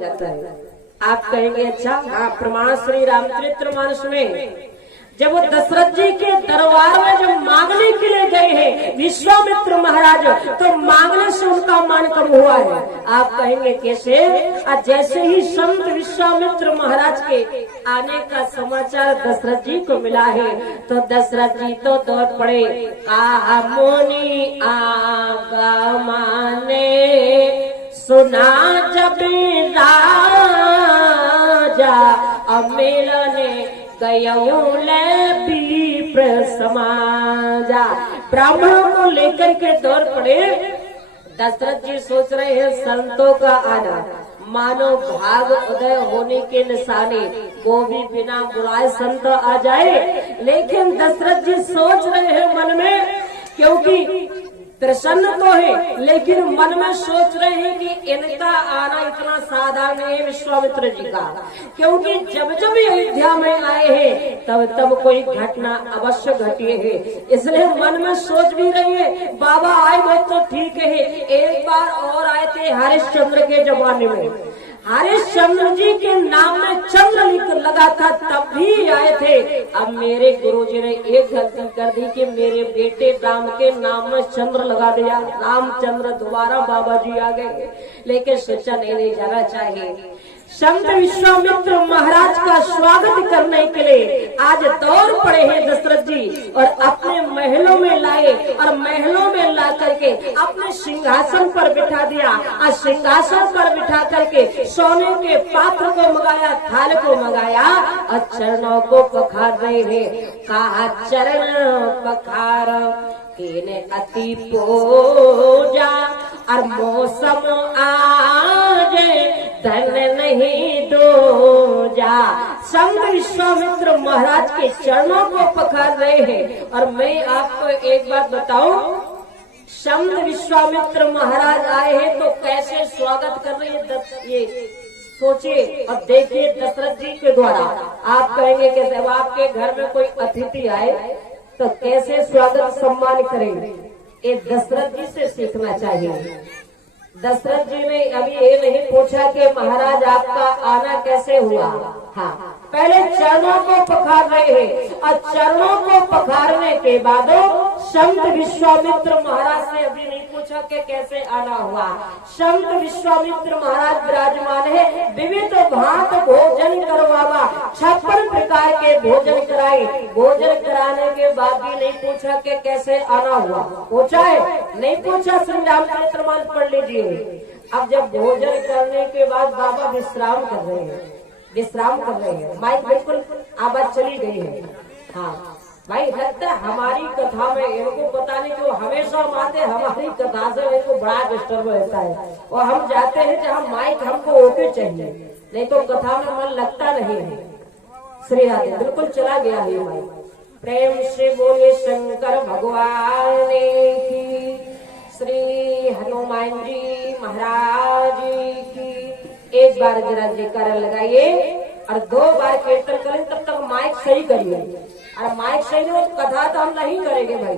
जाता है। आप कहेंगे अच्छा, हाँ, प्रमाण श्री रामचरितमानस में जब वो दशरथ जी के दरबार में जब मांगने के लिए गए हैं विश्वामित्र महाराज, तो मांगने से उनका मान कम हुआ है। आप कहेंगे कैसे? जैसे ही संत विश्वामित्र महाराज के आने का समाचार दशरथ जी को मिला है, तो दशरथ जी तो दौड़ पड़े। मुनि आगमने सुना जब राजा अमिलने विप्र समाजा। ब्राह्मणों को लेकर के दौड़ पड़े। दशरथ जी सोच रहे हैं संतों का आना मानो भाग उदय होने के निशाने, वो भी बिना बुलाए संत आ जाए। लेकिन दशरथ जी सोच रहे हैं मन में, क्योंकि प्रसन्न तो है लेकिन मन में सोच रहे हैं कि इनका आना इतना साधारण नहीं है विश्वामित्र जी का, क्योंकि जब जब अयोध्या में आए हैं तब तब कोई घटना अवश्य घटी है। इसलिए मन में सोच भी रही है बाबा आए वो तो ठीक है। एक बार और आए थे हरिश्चंद्र के जमाने में, हरिश्चंद्र जी के नाम में चंद्र लगा था, तब भी आए थे। अब मेरे गुरुजी ने एक गलती कर दी कि मेरे बेटे राम के नाम में चंद्र लगा दिया, रामचंद्र। दोबारा बाबा जी आ गए, लेकिन सोचा नहीं जाना चाहिए। संत विश्वामित्र महाराज का स्वागत करने के लिए आज दौड़ पड़े हैं दशरथ जी, और अपने महलों में लाए और महलों में ला करके अपने सिंहासन पर बिठा दिया। और सिंहासन पर बिठा करके सोने के पात्र को मंगाया, थाल को मंगाया और चरणों को पखार रहे हैं। कहा चरण पखार केने अति पूजा, और मौसम आज धन नहीं दो जा। संत विश्वामित्र महाराज के चरणों को पखार रहे हैं। और मैं आपको एक बात बताऊं, संत विश्वामित्र महाराज आए हैं तो कैसे स्वागत कर रहे हैं, ये सोचिए और देखिए दशरथ जी के द्वारा। आप कहेंगे कैसे? अब आपके घर में कोई अतिथि आए तो कैसे स्वागत सम्मान करेंगे, ये दशरथ जी से सीखना चाहिए। दशरथ जी ने अभी ये नहीं पूछा कि महाराज आपका आना कैसे हुआ, हाँ, पहले चरणों को पखार रहे हैं। और चरणों को पखारने के बाद संत विश्वामित्र महाराज से अभी नहीं पूछा कि कैसे आना हुआ। संत विश्वामित्र महाराज विराजमान है, विविध भांत भोजन करवावा, 56 प्रकार के भोजन कराए। भोजन कराने के बाद भी नहीं पूछा कि कैसे आना हुआ। पूछा है? नहीं पूछा। श्री रामचरितमानस पढ़ लीजिए। अब जब भोजन करने के बाद बाबा विश्राम कर रहे हैं, विश्राम कर रहे हैं, माइक बिल्कुल आवाज चली गई है। हाँ भाई, लगता है हमारी कथा में इनको पता नहीं क्यों हमेशा आते, हमारी कथा से इनको बड़ा डिस्टर्ब रहता है। और हम जाते हैं जहाँ माइक हमको ओके चाहिए, नहीं तो कथा में मन लगता नहीं है। श्री राधे, बिल्कुल चला गया है माइक। प्रेम से बोले शंकर भगवान की, श्री हनुमान जी महाराज की। एक बार जरा जयकारा लगाइए और 2 बार कीर्तन करें, तब तक माइक सही करिए। और माइक सही नहीं हो कथा तो हम नहीं करेंगे भाई।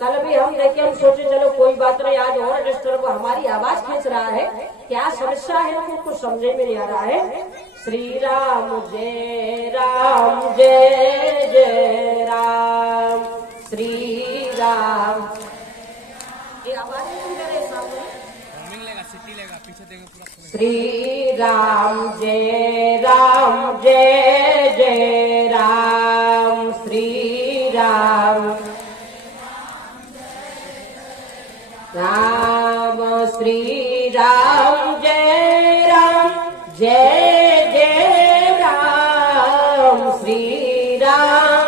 कल भी हम देखे, हम सोचे चलो कोई बात नहीं, आज और डिस्टर्ब हमारी आवाज खींच रहा है, क्या समस्या है हमको कुछ समझे में नहीं आ रहा है। श्री राम जय जय राम, श्री राम। ये आवाज नहीं करे सामने, श्री राम जय जय राम, श्री राम राम, श्री राम जय जय राम, श्री राम,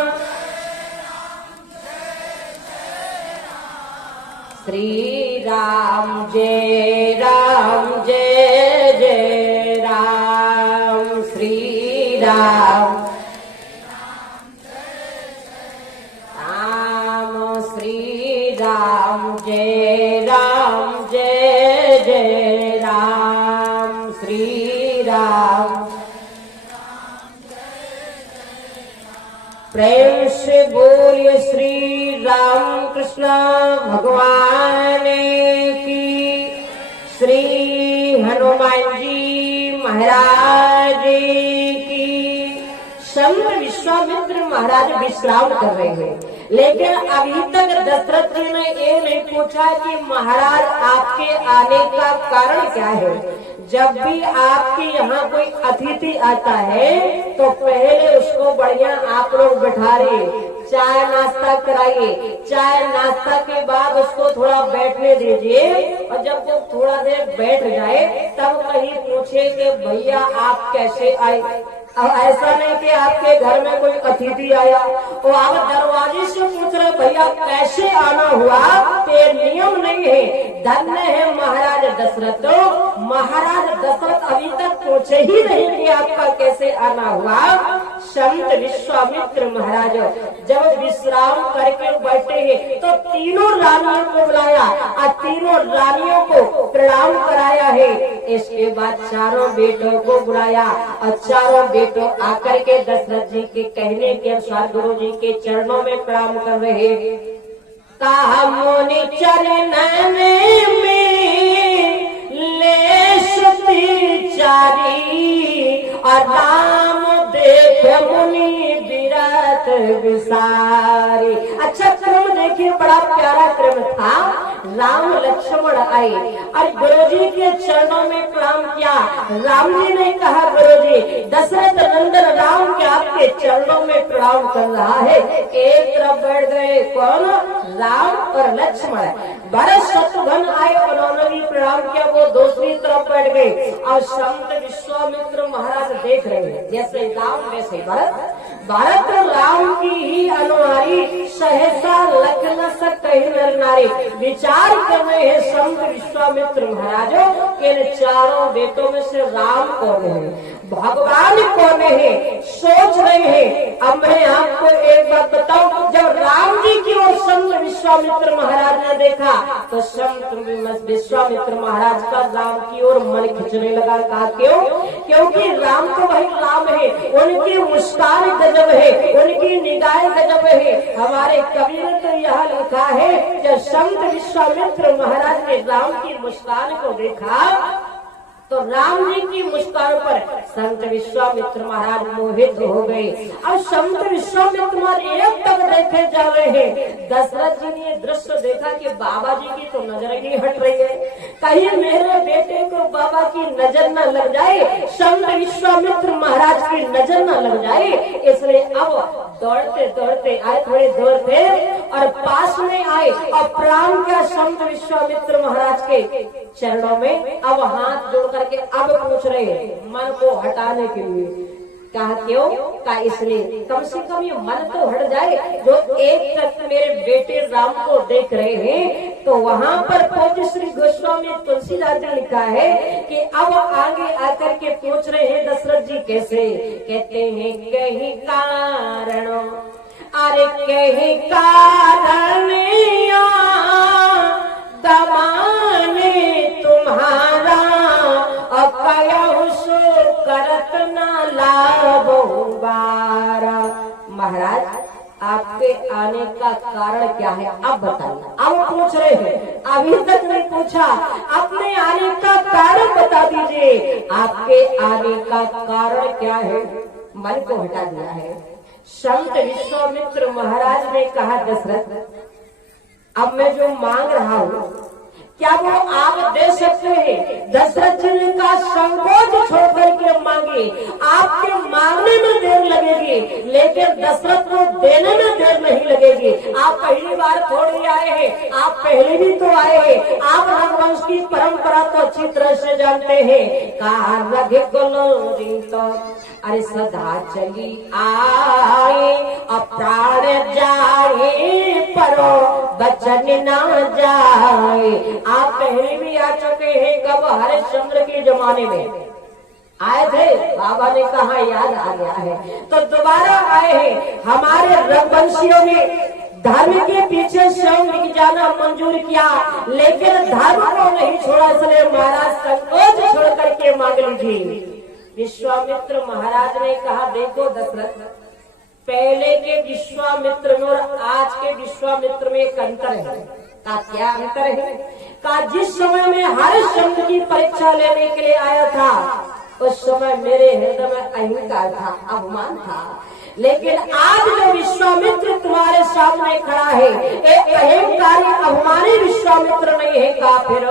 श्री राम जय जय राम, श्री राम राम, श्री राम जय जय राम, श्री राम। प्रेम से बोलिए श्री राम कृष्ण भगवान की, श्री हनुमान जी महाराज की। संत विश्वामित्र महाराज विश्राम कर रहे हैं, लेकिन अभी तक दशरथ जी ने ये नहीं पूछा कि महाराज आपके आने का कारण क्या है। जब भी आपके यहाँ कोई अतिथि आता है तो पहले उसको बढ़िया आप लोग बैठा रहे, चाय नाश्ता कराइए, चाय नाश्ता के बाद उसको थोड़ा बैठने दीजिए, और जब वो थोड़ा देर बैठ जाए तब कहीं पूछे कि भैया आप कैसे आए। अब ऐसा नहीं कि आपके घर में कोई अतिथि आया और आप दरवाजे से पूछ रहे भैया कैसे आना हुआ, ये नियम नहीं है। धन्य है महाराज दशरथ, तो महाराज दशरथ अभी तक पूछे ही नहीं कि आपका कैसे आना हुआ। संत विश्वामित्र महाराज जब विश्राम करके बैठे हैं तो तीनों रानियों को बुलाया और तीनों रानियों को प्रणाम कराया है। इसके बाद चारों बेटों को बुलाया और चारों बेटों आकर के दशरथ जी के कहने के अनुसार गुरु जी के चरणों में प्रणाम कर रहे। कहा मुनि चरणन में ले सुती चारी, और राम देख मुनि विरत विसारी। अच्छा क्रम देखिए, बड़ा प्यारा क्रम था। राम लक्ष्मण आए और गुरुजी के चरणों में प्रणाम किया। राम जी ने कहा गुरुजी दशरथ नंदन राम के आपके चरणों में प्रणाम कर रहा है। एक तरफ बैठ गए कौन, राम और लक्ष्मण। भरत शत्रुघ्न आए, उन्होंने भी प्रणाम किया, वो दूसरी तरफ बैठ गए। और संत विश्वामित्र महाराज देख रहे हैं, जैसे राम वैसे भरत। भारत राम की ही अनुहारी, सहसा लखन कहीं नर नारी। विचार कर रहे हैं संत विश्वामित्र महाराजों के चारों बेटों में से राम कौन है, भगवान कौन है, सोच रहे हैं। अब मैं आपको एक बात बताऊं, जब राम जी की ओर संत विश्वामित्र महाराज ने देखा तो संत विश्वामित्र महाराज का राम की ओर मन खिंचने लगा। कहा क्यों? क्योंकि राम तो वही राम है, उनकी मुस्कान गजब है, उनकी निगाहें गजब है। हमारे कवि ने तो यह लिखा है, जब संत विश्वामित्र महाराज ने राम की मुस्कान को देखा तो राम जी की मुस्कान पर संत विश्वामित्र महाराज मोहित हो गए। अब संत विश्वामित्र महाराज एक तक देखे जा रहे हैं। दशरथ जी ने दृश्य देखा कि बाबा जी की तो नजर ही नहीं हट रही है, कहीं मेरे बेटे को बाबा की नजर न लग जाए, संत विश्वामित्र महाराज की नजर न लग जाए। इसलिए अब दौड़ते दौड़ते आए, थोड़ी दूर थे और पास में आए और प्रणाम किया संत विश्वामित्र महाराज के चरणों में। अब हाथ जोड़ करके अब पूछ रहे हैं मन को हटाने के लिए। कहा क्यों? कहा इसलिए कम से कम ये मन तो हट जाए, जो एक तक मेरे बेटे राम को देख रहे हैं। तो वहाँ पर पूज्य श्री गोस्वामी तुलसीदास ने लिखा है कि अब आगे आकर के पूछ रहे हैं दशरथ जी कैसे। कहते हैं कहीं कारण, अरे कहीं कारण दमाने तुम्हारा, करत ना लाभो बारा। महाराज आपके आने का कारण क्या है, अब बताइए। अब पूछ रहे हैं, अभी तक नहीं पूछा, अपने आने का कारण बता दीजिए, आपके आने का कारण क्या है। मन को हटा दिया है। संत विश्वामित्र महाराज ने कहा दशरथ अब मैं जो मांग रहा हूँ क्या वो आप दे सकते हैं? दशरथ जी ने कहा संकोच छोड़ करके मांगे, आपके मांगने में देर लगेगी लेकिन दशरथ को देने में देर नहीं लगेगी। आप पहली बार थोड़ी आए हैं, आप पहले भी तो आए हैं, आप रघुवंश की परंपरा तो अच्छी तरह से जानते हैं। कहा रघुकुल तो अरे सदा चली आए, प्राण जाए परो बचन ना जाए। आप पहले भी आ चुके हैं, कब हरिश्चंद्र के जमाने में आए थे, बाबा ने कहा याद आ गया है तो दोबारा आए हैं। हमारे रघुवंशियों ने धर्म के पीछे स्वयं लिख जाना मंजूर किया लेकिन धर्म को नहीं छोड़ा, इसलिए महाराज संकोच छोड़ करके मांग लीजिए। विश्वामित्र महाराज ने कहा देखो दशरथ, पहले के विश्वामित्र में और आज के विश्वामित्र में एक अंतर है। का क्या अंतर है? का जिस समय में हरिश्चंद्र की परीक्षा लेने के लिए आया था उस समय मेरे हृदय में अहंकार था, अभिमान था, लेकिन आज जो विश्वामित्र तुम्हारे सामने खड़ा है, एक अहंकारी अभिमानी विश्वामित्र नहीं है, काफिर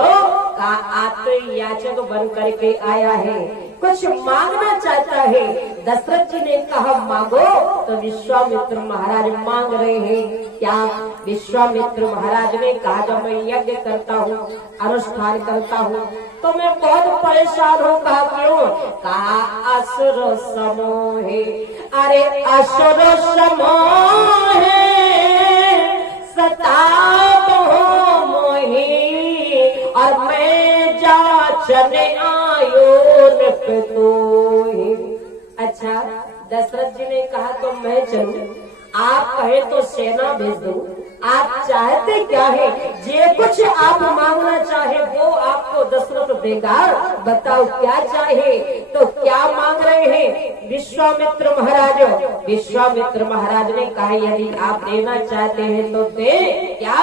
का आत्मयाचक बन करके आया है, कुछ मांगना चाहता है। दशरथ जी ने कहा मांगो, तो विश्वामित्र महाराज मांग रहे हैं। क्या? विश्वामित्र महाराज ने कहा जब मैं यज्ञ करता हूँ, अनुष्ठान करता हूँ, तो मैं बहुत परेशान हूँ। कहा क्यों? कहा असुर समोहे, अरे असुर समोहे सताबो मोहि, और मैं जाचने आयो निपतोहि। अच्छा, दशरथ जी ने कहा तो मैं चलूं, आप कहे तो सेना भेज दूं, आप चाहते क्या है? जे कुछ आप मांगना चाहे वो आपको दशरथ देगा, बताओ क्या चाहे? तो क्या मांग रहे हैं विश्वामित्र महाराज? विश्वामित्र महाराज ने कहा यदि आप देना चाहते हैं तो दे। क्या?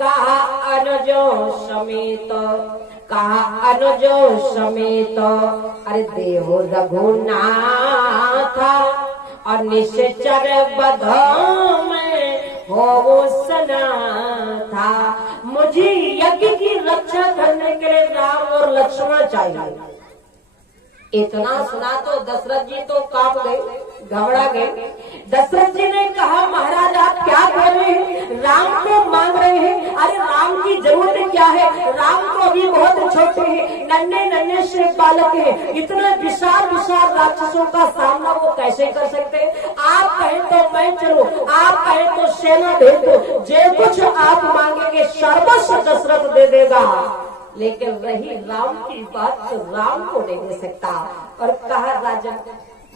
कहा अनुजो समेत, कहा अनुजो समेत, अरे देहो रघुनाथ और निश्चर बधो में हो सना था। मुझे यज्ञ की रक्षा करने के लिए राम और लक्ष्मण चाहिए। इतना सुना तो दशरथ जी तो कांप गए, घबरा गए। दशरथ जी ने कहा महाराज आप क्या कर रहे हैं? राम को मांग रहे हैं? अरे राम की जरूरत क्या है? राम तो अभी बहुत छोटे हैं, नन्हे नन्हे से बालक हैं, इतने विशाल विशाल राक्षसों का सामना वो कैसे कर सकते हैं? आप कहें तो मैं चलूं, आप कहें तो सेना भेज दो, जो कुछ आप मांगेंगे सर्वस्व दशरथ दे देगा। लेकिन रही राम की बात तो राम को नहीं दे सकता। और कहा राजन,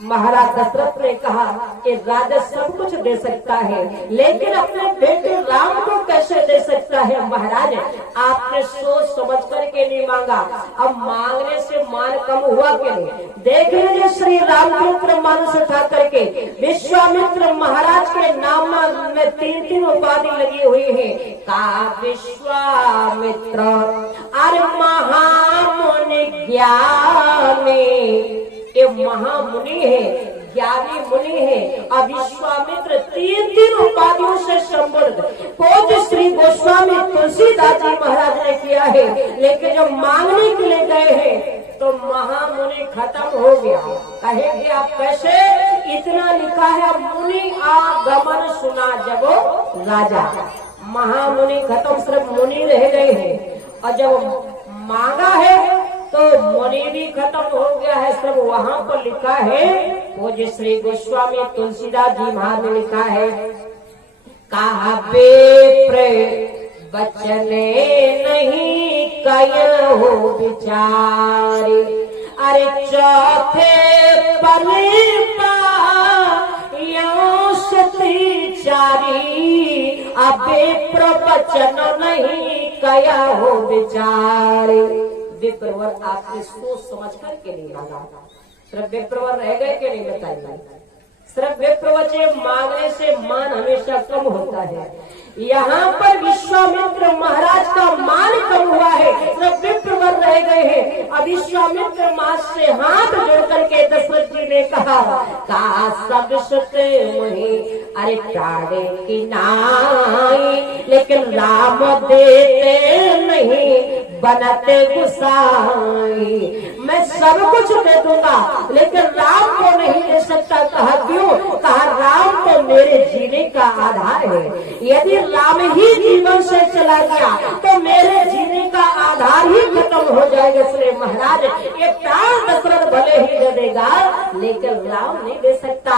महाराज दशरथ ने कहा कि राजा सब कुछ दे सकता है, लेकिन अपने बेटे राम को कैसे दे सकता है? महाराज आपने सोच समझ करके नहीं मांगा, अब मांगने से मान कम हुआ कि नहीं? देख लीजिए श्री रामचंद्र मानस उठा करके विश्वामित्र महाराज के नाम में 3 उपाधि लगी हुई है। का विश्वामित्र अरे महामुनि ज्ञानी, ये महामुनि है, ज्ञानी मुनि है। अब विश्वामित्र 3 उपाधियों से संबद्ध पूज्य श्री गोस्वामी तुलसीदास जी महाराज ने किया है, लेकिन जब मांगने के लिए गए हैं तो महामुनि खत्म हो गया। कहेंगे आप कैसे? इतना लिखा है मुनि आगमन सुना जबो राजा, महामुनि खत्म, सिर्फ मुनि रह गए हैं। और जब मांगा है तो मुनि भी खत्म हो गया है। सब वहां पर लिखा है, वो जो श्री गोस्वामी तुलसीदास जी महाराज ने लिखा है, कहा बेप्र बचने नहीं कयो बिचारी, अरे चौथे पले सती चारी, अबे प्रवचन नहीं कया हो बिचारी। विप्रवर आपने सोच समझ करके नहीं मांगा, सिर्फ विप्रवर रह गए कि नहीं बताइए? सिर्फ विप्रवर मांगने से मान हमेशा कम होता है। यहाँ पर विश्वामित्र महाराज का मान कम हुआ है, सिर्फ विप्रवर रह गए हैं। अब विश्वामित्र महाराज से हाथ जोड़ करके दशरथ जी ने कहा, का सब सुते मुहि अरे टाड़े की नाई, लेकिन राम देते नहीं बनते गुसाई। मैं सब कुछ दे दूंगा लेकिन राम को नहीं दे सकता। कहा क्यों? कहा राम तो मेरे जीने का आधार है, यदि राम ही जीवन से चला गया तो मेरे जीने का आधार ही खत्म हो जाएगा। इसलिए महाराज ये प्राण दशरथ भले ही दे देगा लेकिन राम नहीं दे सकता।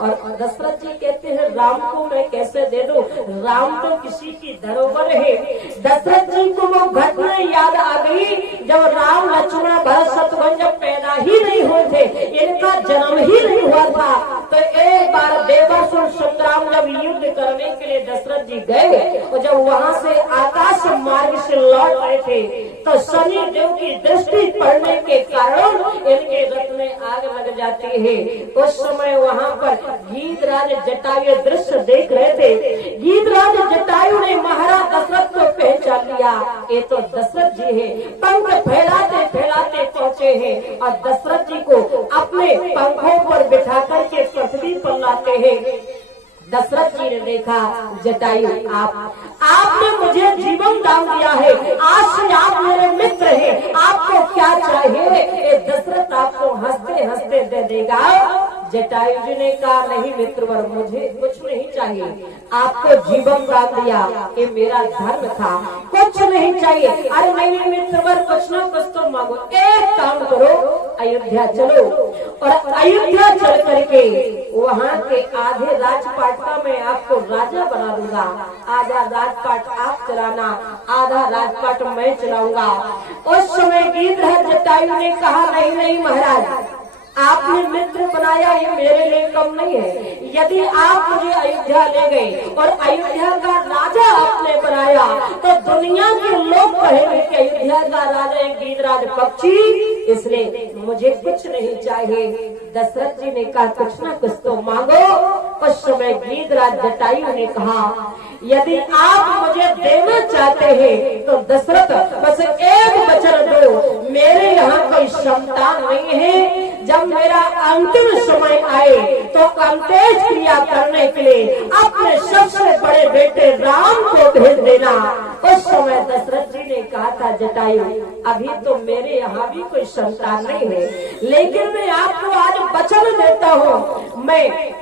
और दशरथ जी कहते हैं राम को मैं कैसे दे दूं? राम तो किसी की धरोहर है। दशरथ जी को वो घटना याद आ गई जब राम लक्ष्मण भरत शत्रुघ्न जब पैदा ही नहीं हुए थे, इनका जन्म ही नहीं हुआ था, तो एक बार देवासुर संग्राम जब युद्ध करने के लिए दशरथ जी गए और जब वहां से आकाश मार्ग से लौट रहे थे तो शनि देव की दृष्टि पड़ने के कारण इनके रथ में आग लग जाती है। उस समय वहाँ पर गीधराज जटायु दृश्य देख रहे थे। गीधराज जटायु ने महाराज दशरथ को पहचान लिया, ये तो दशरथ जी है। पंख फैलाते फैलाते पहुँचे हैं और दशरथ जी को अपने पंखों पर बिठा करके पृथ्वी पर लाते हैं। दशरथ जी ने देखा, जटायु आपने मुझे जीवन दान दिया है, आज से आप मेरे मित्र हैं, आपको क्या चाहिए? ये दशरथ आपको हंसते हंसते दे देगा। जटायु जी ने कहा, नहीं मित्रवर, मुझे कुछ नहीं चाहिए, आपको जीवन दान दिया, ये मेरा धर्म था, कुछ नहीं चाहिए। अरे नहीं मित्रवर, कुछ ना कुछ तो मांगो। एक काम करो, अयोध्या चलो और अयोध्या चल करके वहाँ के आधे राजपाट का मैं आपको राजा बना दूंगा। आधा राजपाट आप चलाना, आधा राजपाट मैं चलाऊंगा। उस समय गीधराज जटायु ने कहा, नहीं नहीं महाराज, आपने मित्र बनाया, ये मेरे लिए कम नहीं है। यदि आप मुझे अयोध्या ले गए और अयोध्या का राजा आपने बनाया तो दुनिया के लोग कहेंगे कि अयोध्या का राजा एक गीधराज पक्षी, इसलिए मुझे कुछ नहीं चाहिए। दशरथ जी ने कहा, कुछ ना कुछ तो मांगो। उस समय गीधराज जटायु ने कहा, यदि आप मुझे देना चाहते हैं तो दशरथ बस एक वचन दो, मेरे यहाँ कोई संतान नहीं है। जब मेरा अंतिम समय आए तो अंत्येष्टि क्रिया करने के लिए अपने सबसे बड़े बेटे राम को भेज देना। उस समय दशरथ जी ने कहा था, जटायु अभी तो मेरे यहाँ भी कोई संतान नहीं है, लेकिन मैं आपको आज वचन देता हूँ, मैं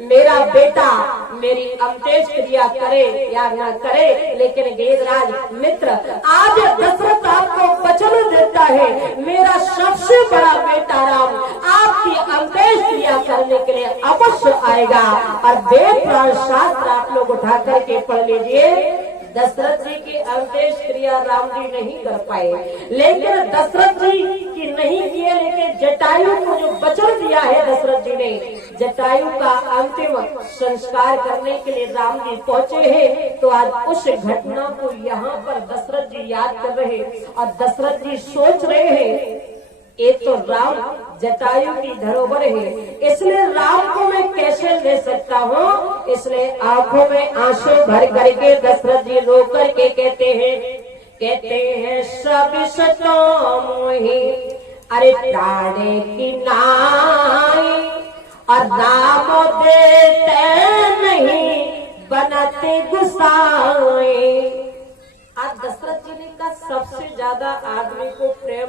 मेरा बेटा मेरी अंत्येष्टि क्रिया करे या न करे, लेकिन गीधराज मित्र आज दशरथ आपको वचन देता है, मेरा सबसे बड़ा बेटा राम आपकी अंत्येष्टि क्रिया करने के लिए अवश्य आएगा। और वेद पुराण शास्त्र आप लोग उठा करके पढ़ लीजिए। दशरथ जी की अंत्येष्टि क्रिया राम जी नहीं कर पाए, लेकिन दशरथ जी की नहीं किए, लेकिन जटायु को जो वचन दिया है दशरथ जी ने, जटायु का अंतिम संस्कार करने के लिए राम जी पहुँचे हैं। तो आज उस घटना को यहाँ पर दशरथ जी याद कर रहे और दशरथ जी सोच रहे हैं, ये तो राम जटायु की धरोहर है, इसलिए राम को मैं कैसे ले सकता हूँ। इसलिए आंखों में आंसू भर करके दशरथ जी रो करके कहते हैं सब सतो मोहि अरे ताड़े की नाई और राम देते नहीं बनते गुस्साए। आज दशरथ जी ने कहा, सबसे ज्यादा आदमी को प्रेम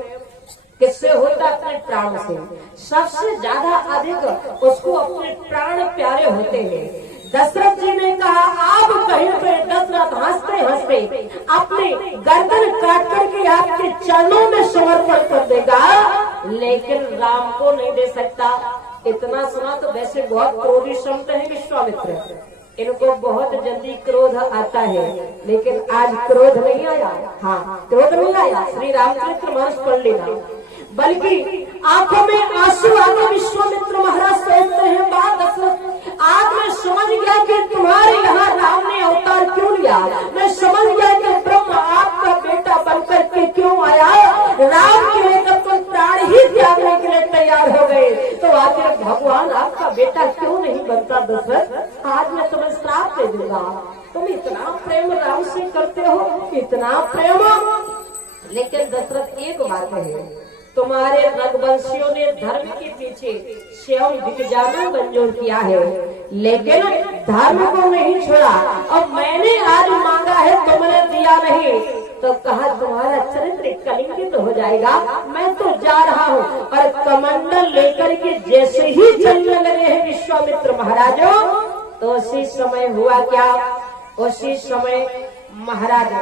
किससे होता? अपने प्राण से। सबसे ज्यादा अधिक उसको अपने प्राण प्यारे होते हैं। दशरथ जी ने कहा, आप कहीं पे दशरथ हंसते हंसते अपने गर्दन काट करके आपके चरणों में समर्पण कर देगा, लेकिन राम को नहीं दे सकता। इतना सुना तो वैसे बहुत क्रोधी संत है विश्वामित्र, इनको बहुत जल्दी क्रोध आता है, लेकिन आज क्रोध नहीं आया। हाँ, क्रोध नहीं आया। श्री रामचरितमानस पढ़ लेना, बल्कि आंखों में आंसू आगे विश्वामित्र महाराज सोचते हैं, बात दशरथ आज मैं समझ गया कि तुम्हारे यहाँ राम ने अवतार क्यों लिया, मैं समझ गया कि ब्रह्म आपका बेटा बनकर के क्यों आया। राम के लिए जब तुम प्राण ही त्यागने के लिए तैयार हो गए तो आखिर भगवान आपका बेटा क्यों नहीं बनता दशरथ? आज मैं तुम्हें श्राप दे दूंगा, तुम इतना प्रेम राम से करते हो, इतना प्रेम। लेकिन दशरथ एक बात है, तुम्हारे रघुवंशियों ने धर्म के पीछे स्वयं बिक जाना मंजूर किया है, लेकिन धर्म को नहीं छोड़ा। अब मैंने आज मांगा है, तुमने दिया नहीं, तो कहा तुम्हारा चरित्र कलिंगित हो जाएगा। मैं तो जा रहा हूँ। और कमंडल लेकर के जैसे ही चलने लगे हैं विश्वामित्र महाराजों, तो उसी समय हुआ क्या, उसी समय महाराज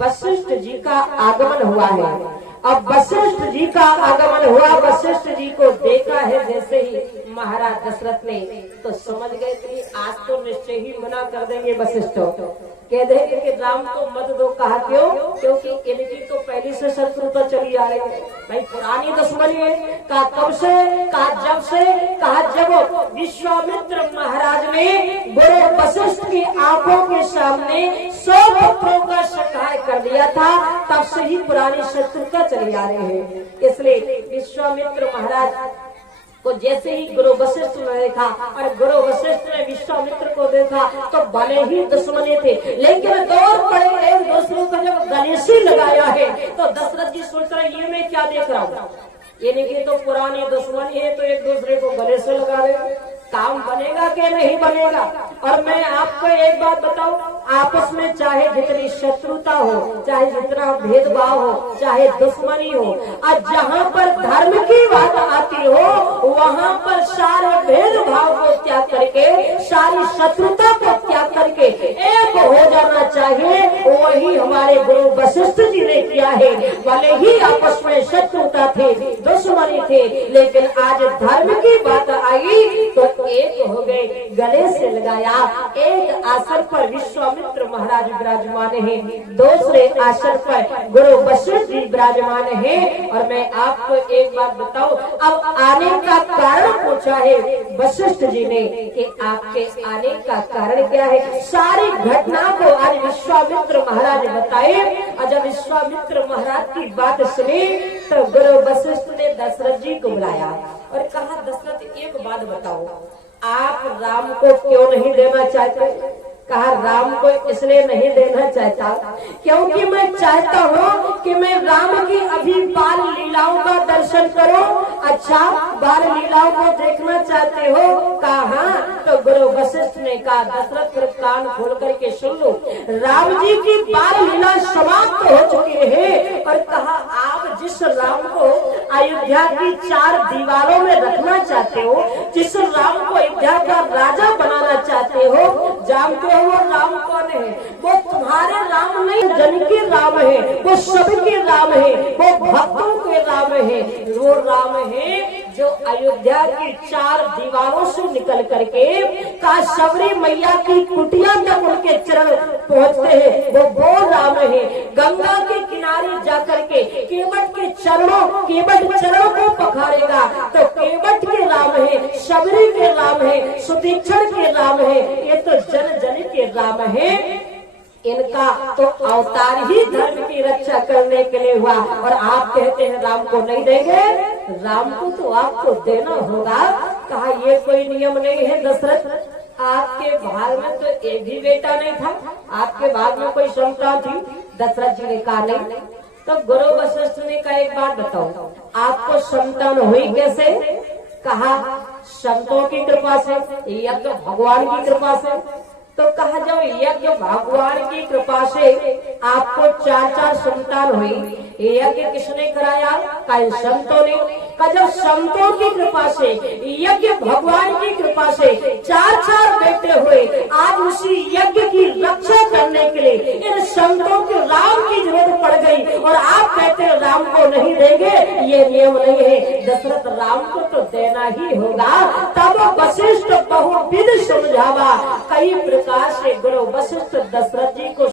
वशिष्ठ जी का आगमन हुआ है। अब वशिष्ठ जी का आगमन हुआ, वशिष्ठ जी को देखा है जैसे ही महाराज दशरथ ने, तो समझ गए कि आज तो निश्चय ही मना कर देंगे वशिष्ठ, कह देंगे कि राम को मत दो। कहा क्यों? क्योंकि इनकी तो पहले से शत्रुता चली आ रही है, भाई पुरानी दुश्मनी है। कहा कब से? कहा जब से, कहा जब विश्वामित्र महाराज ने गुरु वशिष्ठ की आंखों के सामने 100 पुत्रों का संहार कर दिया था, तब से ही पुरानी शत्रुता चली आ रही है। इसलिए विश्वामित्र महाराज को जैसे ही गुरु वशिष्ठ ने देखा और गुरु वशिष्ठ ने विश्वामित्र को देखा तो भले ही दुश्मनी थे, लेकिन दौड़ पड़े एक दूसरे को जब गले से लगाया है तो दशरथ जी सोच रहे ये मैं क्या देख रहा हूँ, ये नहीं तो पुरानी दुश्मनी है तो एक दूसरे को गले से लगा रहे, काम बनेगा कि नहीं बनेगा। और मैं आपको एक बात बताऊं, आपस में चाहे जितनी शत्रुता हो, चाहे जितना भेदभाव हो, चाहे दुश्मनी हो, और जहाँ पर धर्म की बात आती हो वहाँ पर सारे भेदभाव को त्याग करके, सारी शत्रुता को त्याग करके एक हो जाना चाहिए। वही हमारे गुरु वशिष्ठ जी ने किया है। भले ही आपस में शत्रुता थी, दुश्मनी थी, लेकिन आज धर्म की बात आई तो एक हो गए, गले से लगाया। एक आसन पर विश्वामित्र महाराज विराजमान है, दूसरे आसन पर गुरु वशिष्ठ जी विराजमान है। और मैं आपको एक बात बताऊं, अब आने का कारण पूछा है वशिष्ठ जी ने कि आपके आने का कारण क्या है। सारी घटना को आज विश्वामित्र महाराज बताए। और जब विश्वामित्र महाराज की बात सुनी तो गुरु वशिष्ठ ने दशरथ जी को बुलाया और कहा, दशरथ एक बात बताओ, आप राम को क्यों नहीं देना चाहते। कहा, राम को इसलिए नहीं देना चाहता क्योंकि मैं चाहता हूँ कि मैं राम की अभी बाल लीलाओं का दर्शन करूं। अच्छा, बाल लीलाओं को देखना चाहते हो। कहा, तो गुरु वशिष्ठ ने कहा, दशरथ फिर कान खोल करके सुन लो, राम जी की बाल लीला समाप्त हो चुकी है। और कहा, आप जिस राम को अयोध्या की 4 दीवारों में रखना चाहते हो, जिस राम को अयोध्या का राजा बनाना चाहते हो, जानते हो वो राम कौन है। वो तुम्हारे राम नहीं, जन के राम है, वो सबके राम है, वो भक्तों के राम है। वो राम है जो अयोध्या की 4 दीवारों से निकल करके काशवरी मैया की कुटिया तक उनके चरण पहुँचते हैं, वो राम है। गंगा के किनारे जाकर के केवट के चरणों को पखारेगा तो केवट के राम है, शबरी के राम है, सुतीक्षण के राम है। ये तो जन जन के राम है। इनका तो अवतार ही धर्म की रक्षा करने के लिए हुआ। और आप कहते हैं राम को नहीं देंगे, राम को तो आपको देना होगा। कहा, ये कोई नियम नहीं है दशरथ, आपके भाग में तो एक भी बेटा नहीं था, आपके भाग में कोई संतान थी। दशरथ जी ने कहा, नहीं। तो गुरु वशिष्ठ ने कहा, एक बात बताओ, आपको संतान हुई कैसे। कहा, संतों की कृपा से, यज्ञ भगवान की कृपा से। तो कहा, जब यज्ञ भगवान की कृपा से आपको 4 संतान हुई, यज्ञ किसने कराया। कई संतों ने। जब संतों की कृपा से, यज्ञ भगवान की कृपा से 4 बेटे हुए, आज उसी यज्ञ की रक्षा करने के लिए इन संतों के राम की जरूरत पड़ गई। और आप कहते हैं राम को नहीं देंगे, ये नियम नहीं है। दशरथ, राम को तो देना ही होगा। तब वशिष्ठ बहुविध समझावा, कई प्रकार से गुरु वशिष्ठ दशरथ जी को